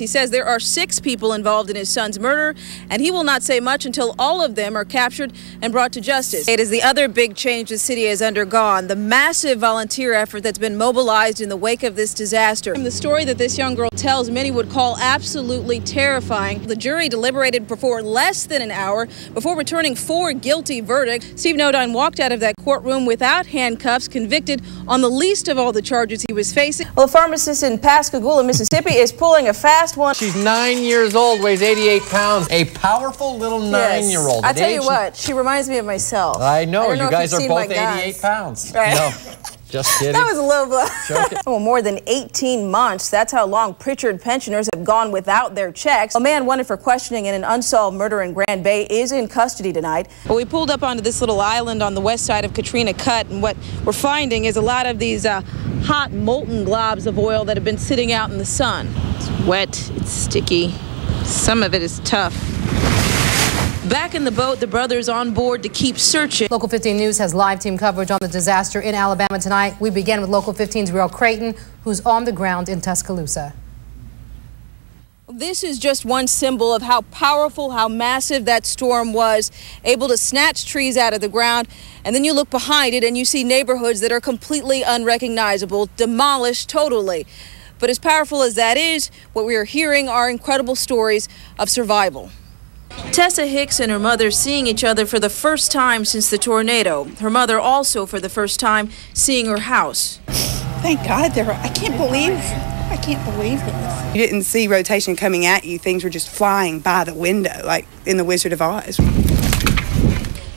He says there are 6 people involved in his son's murder, and he will not say much until all of them are captured and brought to justice. It is the other big change the city has undergone, the massive volunteer effort that's been mobilized in the wake of this disaster. The story that this young girl tells, many would call absolutely terrifying. The jury deliberated for less than an hour before returning 4 guilty verdicts. Steve Nodine walked out of that courtroom without handcuffs, convicted on the least of all the charges he was facing. Well, a pharmacist in Pascagoula, Mississippi, is pulling a fast one. She's 9 years old, weighs 88 pounds. A powerful little 9-year-old. I tell you what, she reminds me of myself. I know, you guys are both 88 pounds. Right. No, just kidding. That was a low blow. Well, more than 18 months. That's how long Pritchard pensioners have gone without their checks. A man wanted for questioning in an unsolved murder in Grand Bay is in custody tonight. Well, we pulled up onto this little island on the west side of Katrina Cut, and what we're finding is a lot of these hot molten globs of oil that have been sitting out in the sun. It's wet, it's sticky, some of it is tough. Back in the boat, the brothers on board to keep searching. Local 15 News has live team coverage on the disaster in Alabama tonight. We begin with Local 15's Riel Creighton, who's on the ground in Tuscaloosa. This is just one symbol of how powerful, how massive that storm was, able to snatch trees out of the ground. And then you look behind it and you see neighborhoods that are completely unrecognizable, demolished totally. But as powerful as that is, what we are hearing are incredible stories of survival. Tessa Hicks and her mother seeing each other for the first time since the tornado. Her mother also for the first time seeing her house. Thank God I can't believe this. You didn't see rotation coming at you. Things were just flying by the window like in The Wizard of Oz.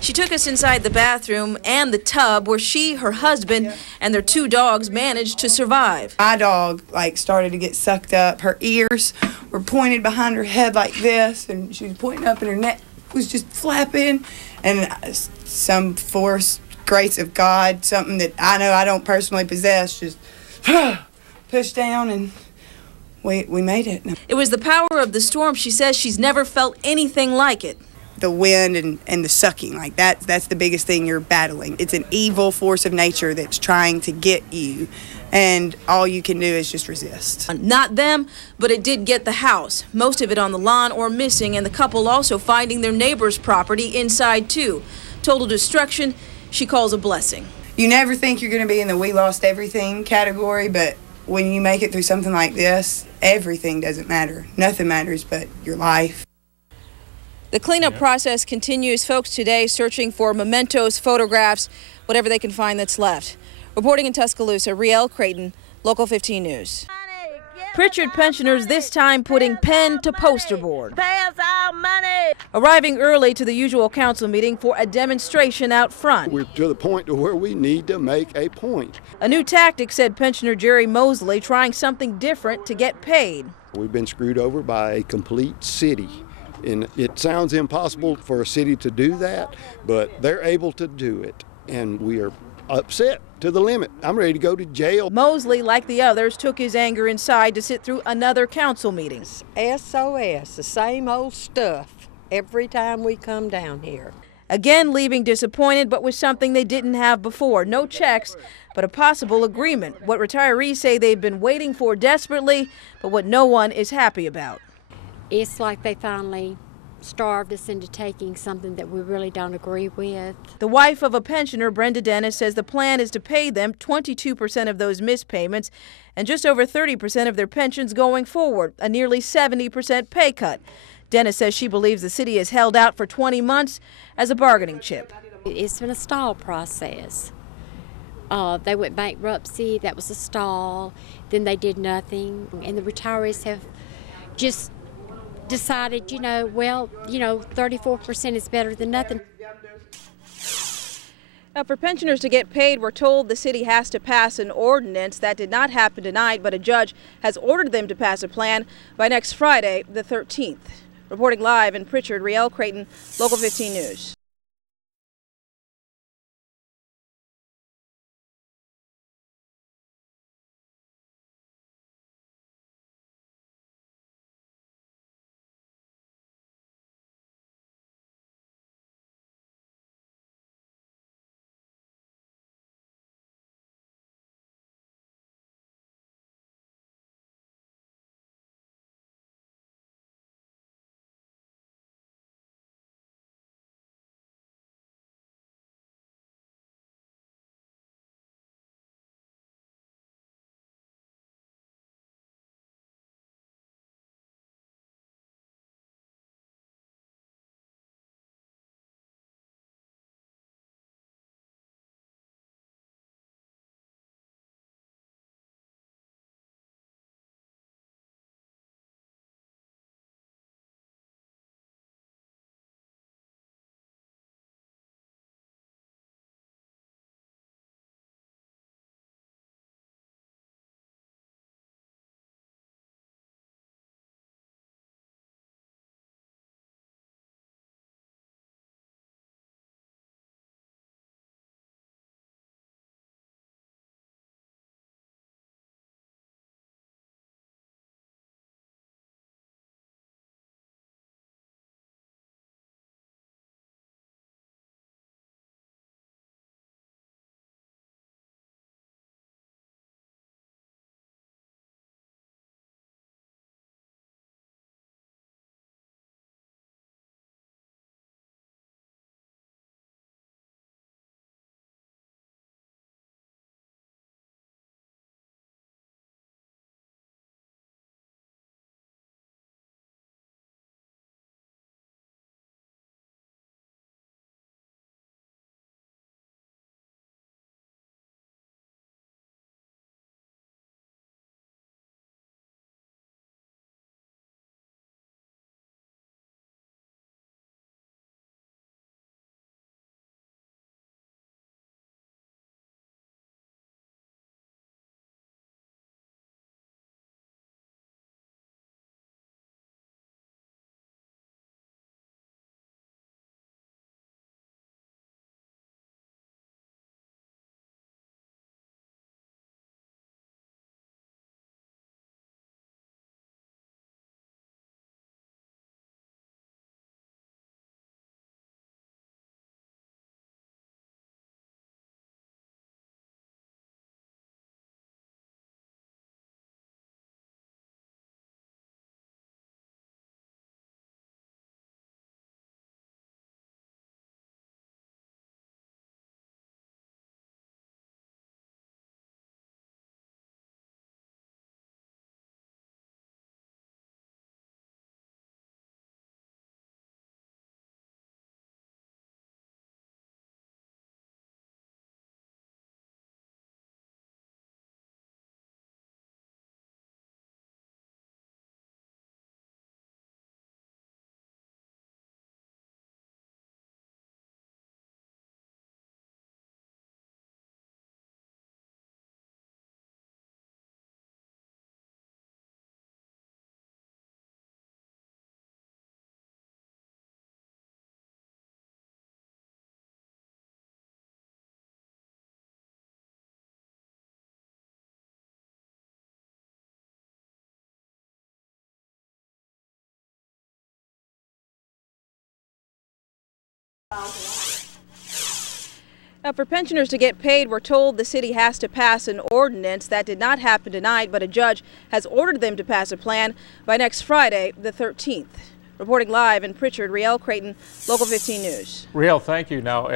She took us inside the bathroom and the tub where she, her husband, and their 2 dogs managed to survive. My dog started to get sucked up. Her ears were pointed behind her head like this, and she was pointing up, and her neck was just flapping. And some force, grace of God, something that I know I don't personally possess, just pushed down, and we made it. It was the power of the storm. She says she's never felt anything like it. The wind and the sucking, that's the biggest thing you're battling. It's an evil force of nature that's trying to get you, and all you can do is just resist. Not them, but it did get the house, most of it on the lawn or missing, and the couple also finding their neighbor's property inside too. Total destruction, she calls a blessing. You never think you're going to be in the we lost everything category, but when you make it through something like this, everything doesn't matter. Nothing matters but your life. The cleanup process continues. Folks today searching for mementos, photographs, whatever they can find that's left. Reporting in Tuscaloosa, Riel Creighton, Local 15 News. Pritchard pensioners this time putting pen to poster board. Pay us our money. Arriving early to the usual council meeting for a demonstration out front. We're to the point to where we need to make a point. A new tactic, said pensioner Jerry Mosley, trying something different to get paid. We've been screwed over by a complete city. And it sounds impossible for a city to do that, but they're able to do it. And we are upset to the limit. I'm ready to go to jail. Mosley, like the others, took his anger inside to sit through another council meeting. SOS, the same old stuff every time we come down here. Again, leaving disappointed, but with something they didn't have before. No checks, but a possible agreement. What retirees say they've been waiting for desperately, but what no one is happy about. It's like they finally starved us into taking something that we really don't agree with. The wife of a pensioner, Brenda Dennis, says the plan is to pay them 22% of those missed payments and just over 30% of their pensions going forward, a nearly 70% pay cut. Dennis says she believes the city has held out for 20 months as a bargaining chip. It's been a stall process. They went bankruptcy, that was a stall, then they did nothing, and the retirees have just decided, 34% is better than nothing. Now, for pensioners to get paid, we're told the city has to pass an ordinance. That did not happen tonight, but a judge has ordered them to pass a plan by next Friday, the 13th. Reporting live in Pritchard, Riel Creighton, Local 15 News. Now, for pensioners to get paid, we're told the city has to pass an ordinance. That did not happen tonight, but a judge has ordered them to pass a plan by next Friday, the 13th. Reporting live in Pritchard, Riel Creighton, Local 15 News. Riel, thank you. Now,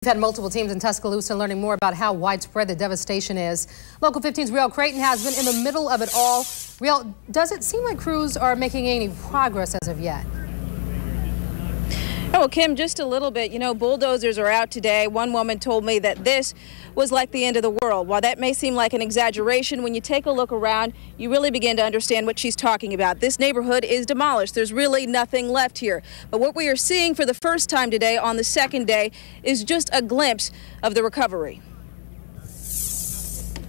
We've had multiple teams in Tuscaloosa learning more about how widespread the devastation is. Local 15's Riel Creighton has been in the middle of it all. Riel, does it seem like crews are making any progress as of yet? Oh, Kim, just a little bit. You know, bulldozers are out today. One woman told me that this was like the end of the world. While that may seem like an exaggeration, when you take a look around, you really begin to understand what she's talking about. This neighborhood is demolished. There's really nothing left here. But what we are seeing for the first time today on the second day is just a glimpse of the recovery.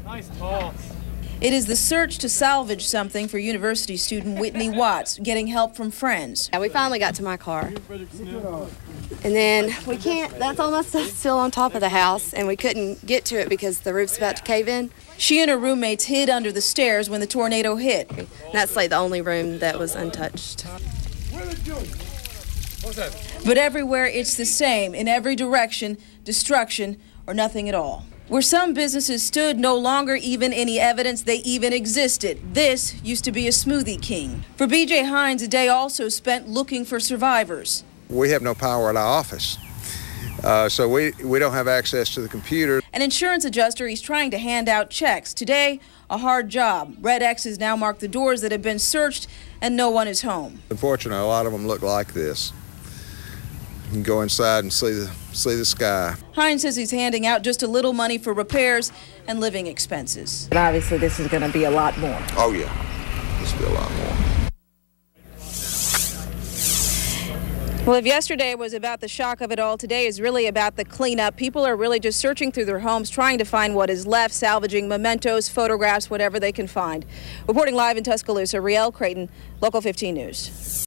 nice ball. It is the search to salvage something for university student Whitney Watts, getting help from friends. Yeah, we finally got to my car. And then we can't, that's all my stuff still on top of the house, and we couldn't get to it because the roof's about to cave in. She and her roommates hid under the stairs when the tornado hit. And that's like the only room that was untouched. But everywhere it's the same, in every direction, destruction or nothing at all. Where some businesses stood, no longer even any evidence they even existed. This used to be a Smoothie King. For B.J. Hines, a day also spent looking for survivors. We have no power at our office, so we don't have access to the computer. An insurance adjuster, he's trying to hand out checks. Today, a hard job. Red X's now mark the doors that have been searched, and no one is home. Unfortunately, a lot of them look like this. You can go inside and see the sky. Hines says he's handing out just a little money for repairs and living expenses. But obviously, this is going to be a lot more. Oh, yeah. This will be a lot more. Well, if yesterday was about the shock of it all, today is really about the cleanup. People are really just searching through their homes, trying to find what is left, salvaging mementos, photographs, whatever they can find. Reporting live in Tuscaloosa, Riel Creighton, Local 15 News.